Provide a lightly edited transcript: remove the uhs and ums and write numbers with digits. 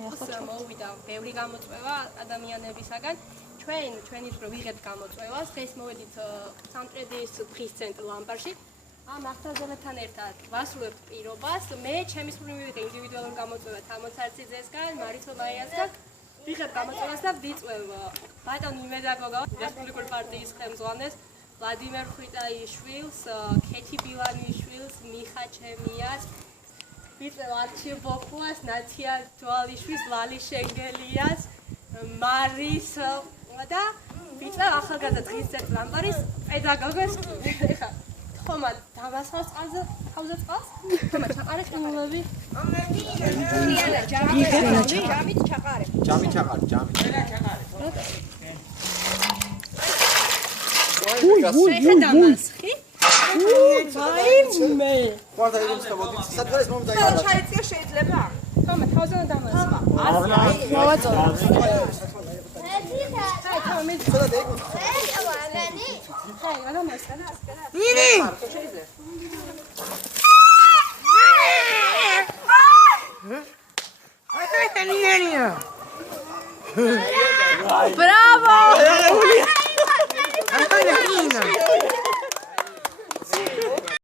მოვიდა ბევრი გამოწვევა ადამიანებისაგან. ჩვენი დრო ვიღებთ გამოწვევას. დღეს მოვედით სამტრედიის დღის ცენტრ ლამპარში. ამ ახალგაზრდებთან ერთად ვასრულებთ პირობას. მე ჩემის მივიღე ინდივიდუალური გამოწვევა თამოც არციძესგან, მარიცო მაიასგან. ვიღებ გამოწვევას და ვიწვევ ბატონ იმედაგოგა რესპუბლიკური პარტიის ხელმძღვანელს ვლადიმერ ხვიტაიშვილს, ქეთი ბილანიშვილს, მიხა ჩემიას, ვიწევ არჩილ ბოხუას, ნაცია ჯვალიშვილს, ლალი შენგელიას, მარის და ვიწევ ახალგაზრდა დღის ცენტრ ლამპარის პედაგოგოს. ეხლა ხომა დამასხავს თავზე წყალს? ხომა ჩაყარე ყინულები? ჯამით ჩაყარე. ჯამით ჩაყარე. დამასხი? ვაიმე. ყვარდა იდემს და მოდი. სადღაც მომდაიღო. ჩაიწია შეიძლება? ხომა თავზე დამასხი. მოვაწოდე. Bravo!